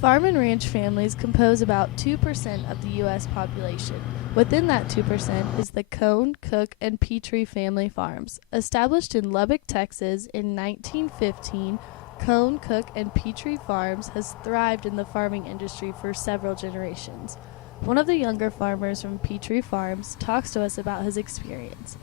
Farm and ranch families compose about 2% of the U.S. population. Within that 2% is the Cooke and Petree family farms. Established in Lubbock, Texas in 1915, Cooke and Petree Farms has thrived in the farming industry for several generations. One of the younger farmers from Petree Farms talks to us about his experience.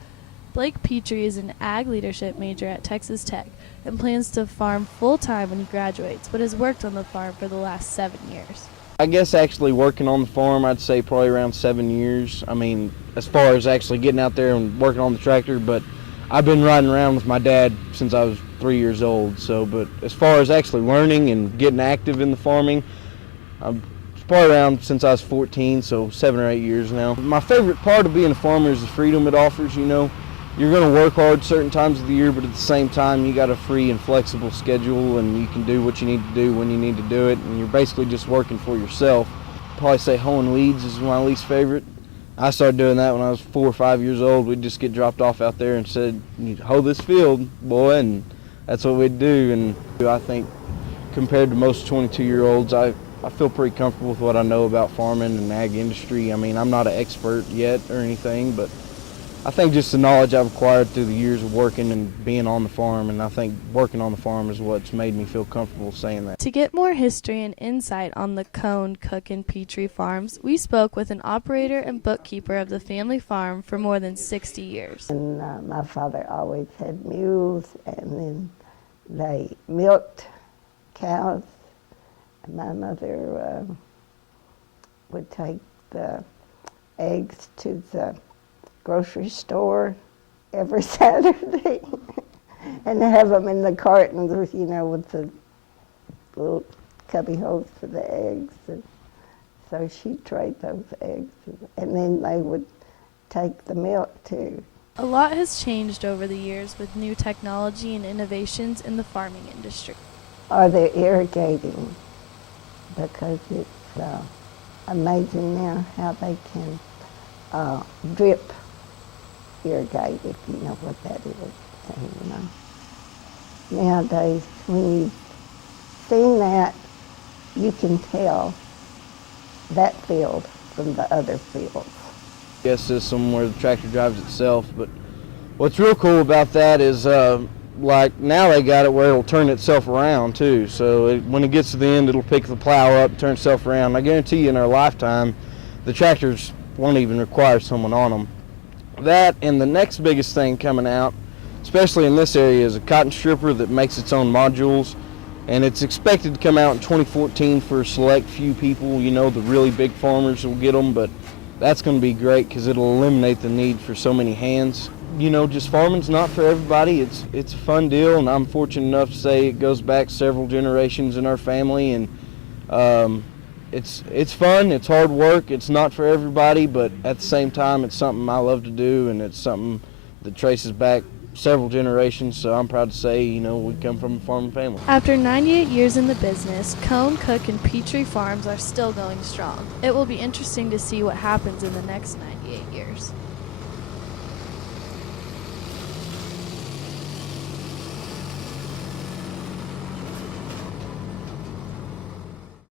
Blake Petree is an ag leadership major at Texas Tech and plans to farm full-time when he graduates, but has worked on the farm for the last 7 years. I guess actually working on the farm, I'd say probably around 7 years. I mean, as far as actually getting out there and working on the tractor, but I've been riding around with my dad since I was 3 years old. But as far as actually learning and getting active in the farming, I'm probably around since I was 14, so 7 or 8 years now. My favorite part of being a farmer is the freedom it offers, you know. You're going to work hard certain times of the year, but at the same time, you got a free and flexible schedule, and you can do what you need to do when you need to do it, and you're basically just working for yourself. Probably say hoeing weeds is my least favorite. I started doing that when I was 4 or 5 years old. We'd just get dropped off out there and said, "You hoe this field, boy," and that's what we'd do. And I think compared to most 22-year-olds, I feel pretty comfortable with what I know about farming and ag industry. I mean, I'm not an expert yet or anything, but I think just the knowledge I've acquired through the years of working and being on the farm, and I think working on the farm is what's made me feel comfortable saying that. To get more history and insight on the Cooke and Petree Farms, we spoke with an operator and bookkeeper of the family farm for more than 60 years. And my father always had mules, and then they milked cows. And my mother would take the eggs to the grocery store every Saturday and have them in the cartons with, with the little cubby holes for the eggs. And so she'd trade those eggs, and then they would take the milk too. A lot has changed over the years with new technology and innovations in the farming industry. Or they're irrigating, because it's amazing now how they can drip irrigate, if you know what that is. Nowadays, when you've seen that, you can tell that field from the other fields. System where the tractor drives itself, but what's real cool about that is like now they got it where it'll turn itself around too, so when it gets to the end, it'll pick the plow up, turn itself around. I guarantee you in our lifetime the tractors won't even require someone on them. That, and the next biggest thing coming out, especially in this area, is a cotton stripper that makes its own modules, and it's expected to come out in 2014 for a select few people. The really big farmers will get them, but that's going to be great because it'll eliminate the need for so many hands. Just farming's not for everybody. It's a fun deal, and I'm fortunate enough to say it goes back several generations in our family, and it's fun, it's hard work, it's not for everybody, but at the same time it's something I love to do, and it's something that traces back several generations, so I'm proud to say, we come from a farming family. After 98 years in the business, Cooke and Petree Farms are still going strong. It will be interesting to see what happens in the next 98 years.